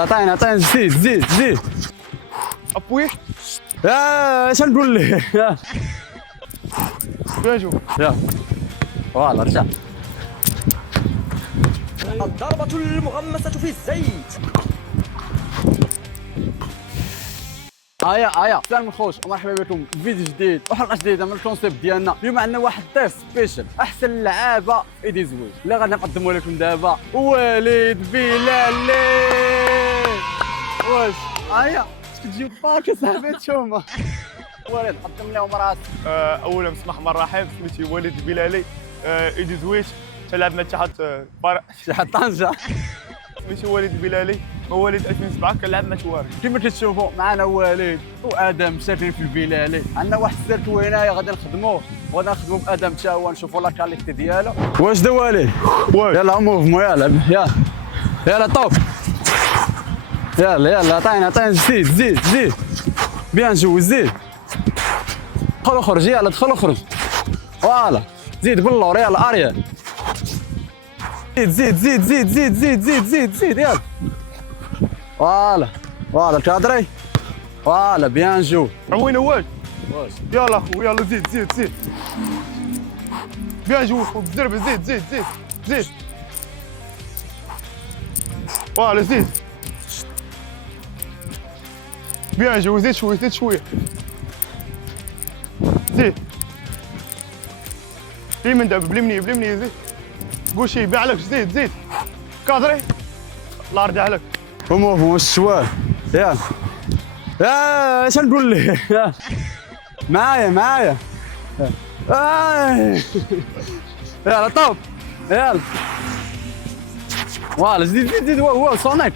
عطينا زيد ابوي اش نقول لك بيجو يا فوالا رجع الضربة المغمسة في الزيت. السلام الخوش ومرحبا بكم في فيديو جديد وحلقه جديده من الكونسيبت ديالنا. اليوم عندنا واحد ضيف سبيشال، احسن لعابه ايدي زويج اللي غادي نقدموا لكم دابا وليد بلالي. واش تجيب باك صاحبي نتوما وليد قدم لهم راسك. اولا بسم الله الرحمن الرحيم، سميتي وليد بلالي، ايدي زويت، تلعب مع اتحاد شي حد طنجه. سميتي وليد بلالي، مواليد 2007، كنلعب مع تواري. كما كتشوفوا معنا وليد وادم ساكنين في البلالي. عندنا واحد السيركو هنايا غادي نخدموه بادم حتى هو نشوفوا لا كاليتي ديالو. واش دا وليد؟ يلا موفمون يلا طوف يلا عطينا زيد بيان جو زيد. دخل وخرج يلا دخل وخرج فوالا زيد باللور يلا اريال زيد يلا فوالا الكادري فوالا بيان جو. عوين اول واش يلا ويلا زيد بيان جو بالضربه زيد فوالا زيد بيان جو زيد شويه زيد بلي من دابا بلي مني زيد قول شي يبيع لك زيد كادري الله يرضي عليك. وموفمون السوال يلا اش نقول لك معايا يلا طوب يلا فوالا زيد هو صونيك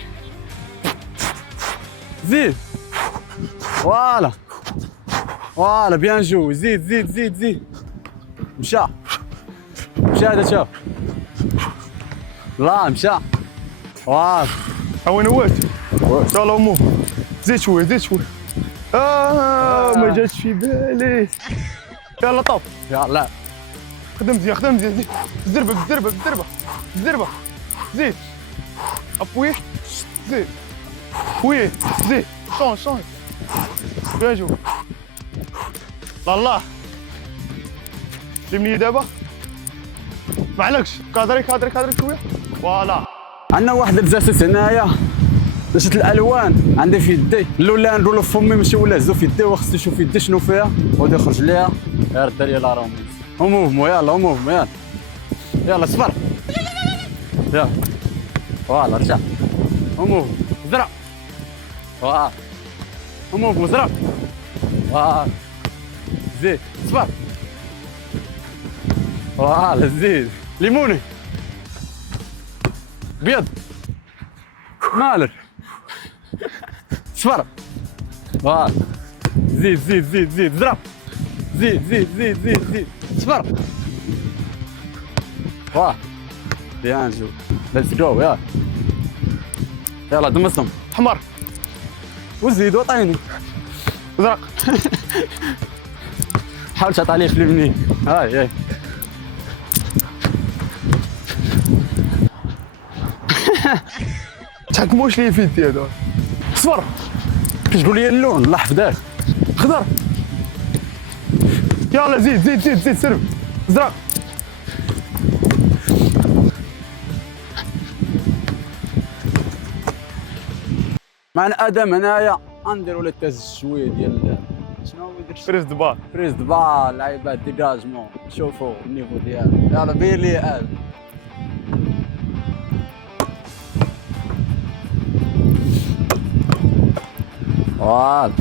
زيد فوالا بيان جو زيد مشى هذا شاف لا مشى فوالا عوين وات يلا مو زيد شويه ما جاتش في بالي. يلا طوب يلا خدم مزيان زيد بالضربه زيد ابوي زيد وي زيد شون بيان جو الله لمني دابا ما عليكش كادري شويه فوالا. عندنا واحد الجاسوس هنايا درت الالوان عندي في يدي الاولى نديرو في فمي ماشي ولا هزو في يدي وخصو يشوف يدي شنو فيها وغادي يخرج ليها غير الدريه لا راهم وموفمون يلا صفر يلا فوالا رجع وموفمون زرع فوالا وموفمون زرع فوالا زيد صفر فوالا زيد ليموني بيض مالك صفر فوالا زيد زرع زيد صفر فوالا بيان جو ليتس جو يلا دمسهم حمر وزيد وعطيني زرق حاول تعطي عليه في اليمين هاي تحكموش لي في يدي هذا صفر كتقول لي اللون الله حفظك خضر يلا زيد سرب زرق معنا ادم هنايا غنديروا له تاز شويه ديال شنو هو داك بريز دو بال لعيبات ديجاجمون. شوفوا النيفو ديالو يلا بير لي ادم فوالا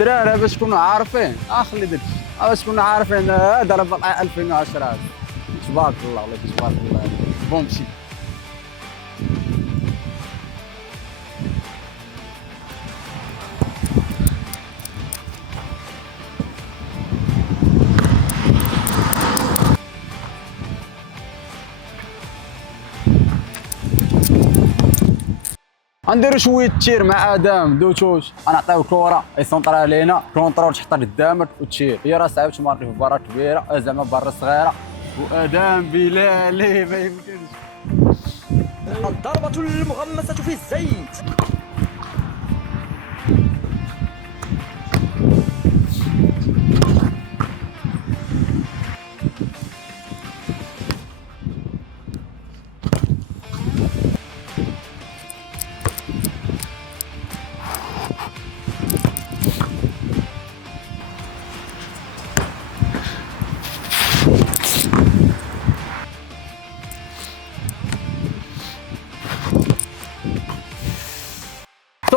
الدراري باش تكونوا عارفين خلي داكشي باش تكونوا عارفين هذا راه باقي 2010 هذا تبارك الله ولا تبارك الله بومشي غنديرو شويه تير مع ادم دوتوش، غنعطيو الكره يسونطرها علينا كونترول تحطها قدامك وتشير. هي راه صعيبه تماركي في برا كبيره زعما برا صغيره. وادم بلالي ما يمكنش. الضربة المغمسة في الزيت.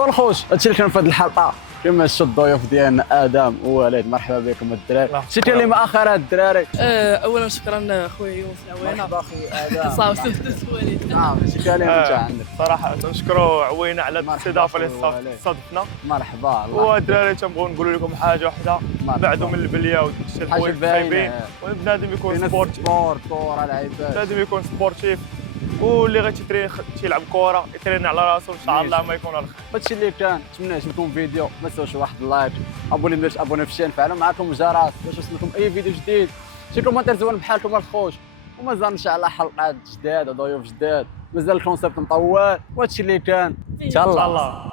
الخوش هادشي اللي كان في هذه الحلقه. كما شفتوا الضيوف ديالنا ادم ووليد، مرحبا بكم الدراري. شي كلمه اخرى الدراري؟ اولا شكرا خويا يونس العوينه. مرحبا اخي ادم. صافي وليد. شي كلمه انت عندك؟ صراحه تنشكروا عوينه على الاستضافه اللي استضفنا. مرحبا. والدراري تنبغوا نقولوا لكم حاجه واحده، بعدوا من البليه وداكشي الحوايج خايبين، وبنادم يكون سبورتيف. كره العباد بنادم يكون سبورتيف، واللي غيترين تيلعب كره يترين على راسو ان شاء الله ما يكون على الخير. هادشي اللي كان. نتمنى يعجبكم الفيديو، ما تنساوش واحد اللايك، ابوني باش ابوني في الشين، فعلوا معكم الجرس باش يوصلكم اي فيديو جديد. شي كومنتير زوين بحالكم الخوش، ومازال ان شاء الله حلقات جداد وضيوف جداد، مازال الكونسيبت مطول. وهادشي اللي كان ان شاء الله.